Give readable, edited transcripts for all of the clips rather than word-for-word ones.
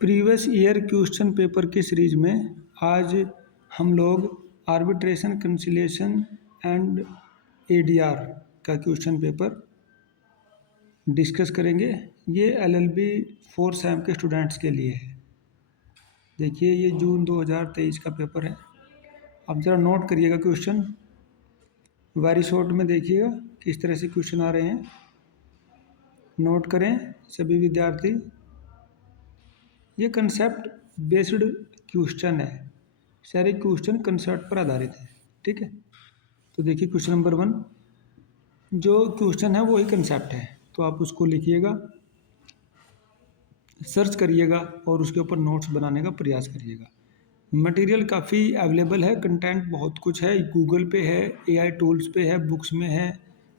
Previous year question paper की series में आज हम लोग आर्बिट्रेशन कंसिलिएशन एंड एडीआर का क्वेश्चन पेपर डिस्कस करेंगे। ये एलएलबी 4 सेम के स्टूडेंट्स के लिए है। देखिए ये जून 2023 का पेपर है। अब ज़रा नोट करिएगा क्वेश्चन, वेरी शॉर्ट में देखिएगा किस तरह से क्वेश्चन आ रहे हैं। नोट करें सभी विद्यार्थी। ये कंसेप्ट बेस्ड क्वेश्चन है, सारे क्वेश्चन कंसेप्ट पर आधारित है। ठीक है, तो देखिए क्वेश्चन नंबर 1, जो क्वेश्चन है वही कंसेप्ट है, तो आप उसको लिखिएगा, सर्च करिएगा और उसके ऊपर नोट्स बनाने का प्रयास करिएगा। मटेरियल काफ़ी अवेलेबल है, कंटेंट बहुत कुछ है, गूगल पे है, एआई टूल्स पे है, बुक्स में है,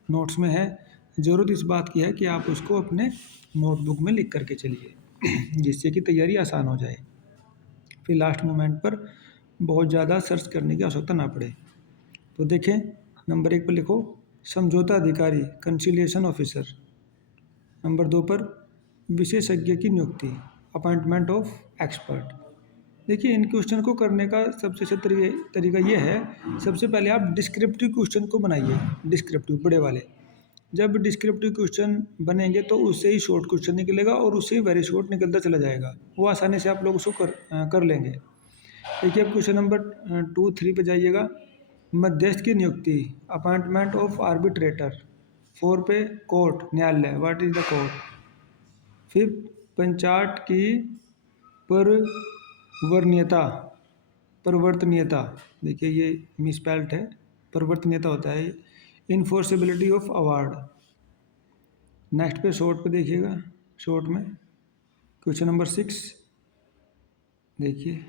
नोट्स में है। ज़रूरत इस बात की है कि आप उसको अपने नोटबुक में लिख करके चलिए जिससे कि तैयारी आसान हो जाए, फिर लास्ट मोमेंट पर बहुत ज़्यादा सर्च करने की आवश्यकता ना पड़े। तो देखें नंबर 1 पर लिखो समझौता अधिकारी कंसिलिएशन ऑफिसर। नंबर 2 पर विशेषज्ञ की नियुक्ति अपॉइंटमेंट ऑफ एक्सपर्ट। देखिए इन क्वेश्चन को करने का सबसे अच्छा तरीका ये है, सबसे पहले आप डिस्क्रिप्टिव क्वेश्चन को बनाइए, डिस्क्रिप्टिव बड़े वाले। जब डिस्क्रिप्टिव क्वेश्चन बनेंगे तो उससे ही शॉर्ट क्वेश्चन निकलेगा और उससे ही वेरी शॉर्ट निकलता चला जाएगा, वो आसानी से आप लोग उसको कर लेंगे। देखिए अब क्वेश्चन नंबर 2-3 पे जाइएगा, मध्यस्थ की नियुक्ति अपॉइंटमेंट ऑफ आर्बिट्रेटर। 4 पे कोर्ट न्यायालय, व्हाट इज द कोर्ट। 5 पंचाट की परवर्णीयता, परिवर्तनीयता, देखिए ये मिसपेल्ट है, परिवर्तनीयता होता है। इन्फोर्सेबिलिटी ऑफ अवार्ड। नेक्स्ट पे शॉर्ट पे देखिएगा, शॉर्ट में क्वेश्चन नंबर 6 देखिए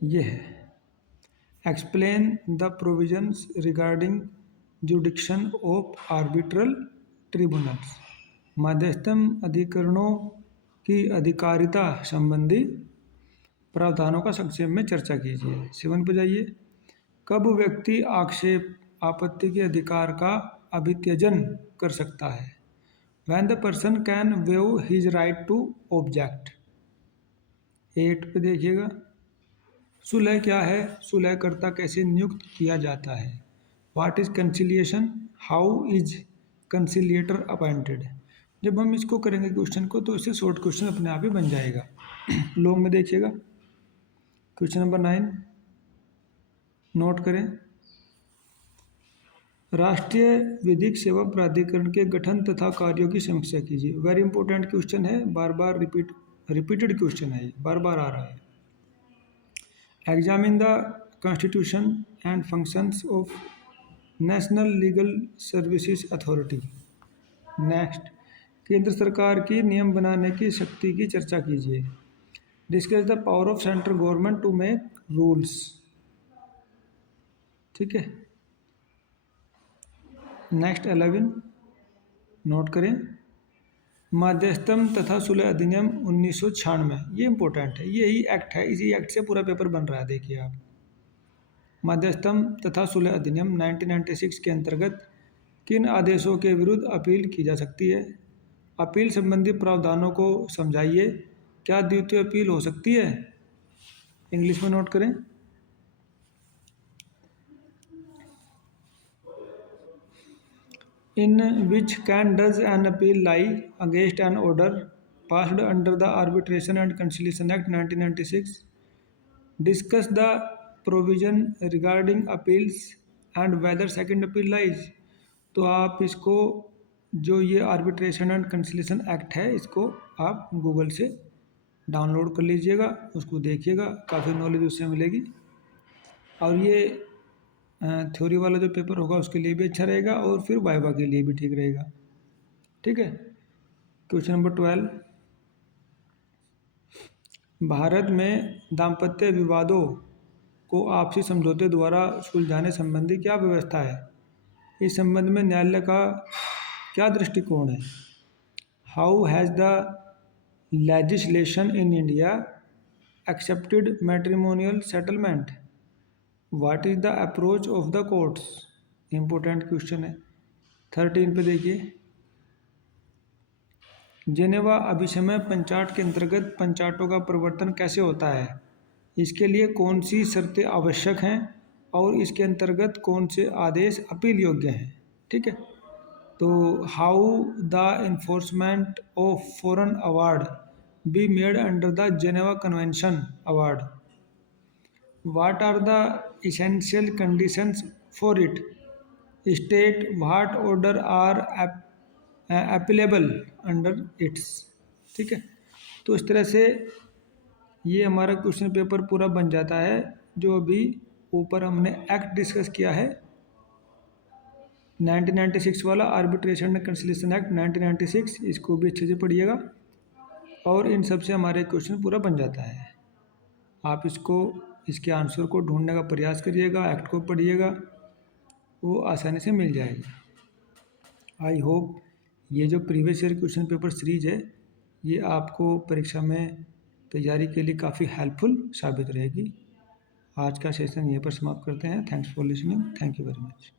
ये है, explain the provisions regarding jurisdiction of arbitral tribunals. मध्यस्थम अधिकरणों की अधिकारिता संबंधी प्रावधानों का संक्षेप में चर्चा कीजिए। 7 पे जाइए, कब व्यक्ति आक्षेप आपत्ति के अधिकार का अभित्यजन कर सकता है। When the person can waive his right to object। 8 पे देखिएगा, सुलह क्या है, सुलहकर्ता कैसे नियुक्त किया जाता है। What is conciliation, how is conciliator appointed. जब हम इसको करेंगे क्वेश्चन को तो इससे शॉर्ट क्वेश्चन अपने आप ही बन जाएगा। लॉन्ग में देखिएगा क्वेश्चन नंबर 9, नोट करें, राष्ट्रीय विधिक सेवा प्राधिकरण के गठन तथा कार्यों की समीक्षा कीजिए। वेरी इंपॉर्टेंट क्वेश्चन है, बार बार रिपीटेड क्वेश्चन है, बार बार आ रहा है। Examine the constitution and functions of national legal services authority. Next, केंद्र सरकार की नियम बनाने की शक्ति की चर्चा कीजिए। Discuss the power of central government to make rules. ठीक है, नेक्स्ट 11, नोट करें, मध्यस्थम तथा सुलह अधिनियम 1996, ये इंपॉर्टेंट है, यही एक्ट है, इसी एक्ट से पूरा पेपर बन रहा है। देखिए आप, मध्यस्थम तथा सुलह अधिनियम 1996 के अंतर्गत किन आदेशों के विरुद्ध अपील की जा सकती है। अपील संबंधी प्रावधानों को समझाइए, क्या द्वितीय अपील हो सकती है। इंग्लिश में नोट करें, in which can does an appeal lie against an order passed under the Arbitration and Conciliation Act 1996. Discuss the provision regarding appeals and whether second appeal lies। तो आप इसको, जो ये आर्बिट्रेशन एंड कंसिलिएशन एक्ट है, इसको आप Google से download कर लीजिएगा, उसको देखिएगा, काफ़ी नॉलेज उससे मिलेगी। और ये थ्योरी वाला जो पेपर होगा उसके लिए भी अच्छा रहेगा और फिर वाइवा के लिए भी ठीक रहेगा। ठीक है, क्वेश्चन नंबर 12, भारत में दाम्पत्य विवादों को आपसी समझौते द्वारा सुलझाने संबंधी क्या व्यवस्था है। इस संबंध में न्यायालय का क्या दृष्टिकोण है। How has the legislation in India accepted matrimonial settlement. What is the approach of the courts. Important question है। 13 पे देखिए, जेनेवा अभिसमय पंचाट के अंतर्गत पंचाटों का परिवर्तन कैसे होता है? इसके लिए कौन सी शर्तें आवश्यक हैं और इसके अंतर्गत कौन से आदेश अपील योग्य हैं? ठीक है। तो how the enforcement of foreign award be made under the Geneva convention award? What are the essential conditions for it? State what order are applicable under its। ठीक है। तो इस तरह से ये हमारा क्वेश्चन पेपर पूरा बन जाता है। जो अभी ऊपर हमने एक्ट डिस्कस किया है 1996 वाला, आर्बिट्रेशन एंड कंसिलिएशन एक्ट 1996, इसको भी अच्छे से पढ़िएगा और इन सब से हमारे क्वेश्चन पूरा बन जाता है। आप इसको, इसके आंसर को ढूंढने का प्रयास करिएगा, एक्ट को पढ़िएगा, वो आसानी से मिल जाएगी। आई होप ये जो previous year question paper series है ये आपको परीक्षा में तैयारी के लिए काफ़ी हेल्पफुल साबित रहेगी। आज का सेशन यहीं पर समाप्त करते हैं। Thanks for listening. Thank you very much.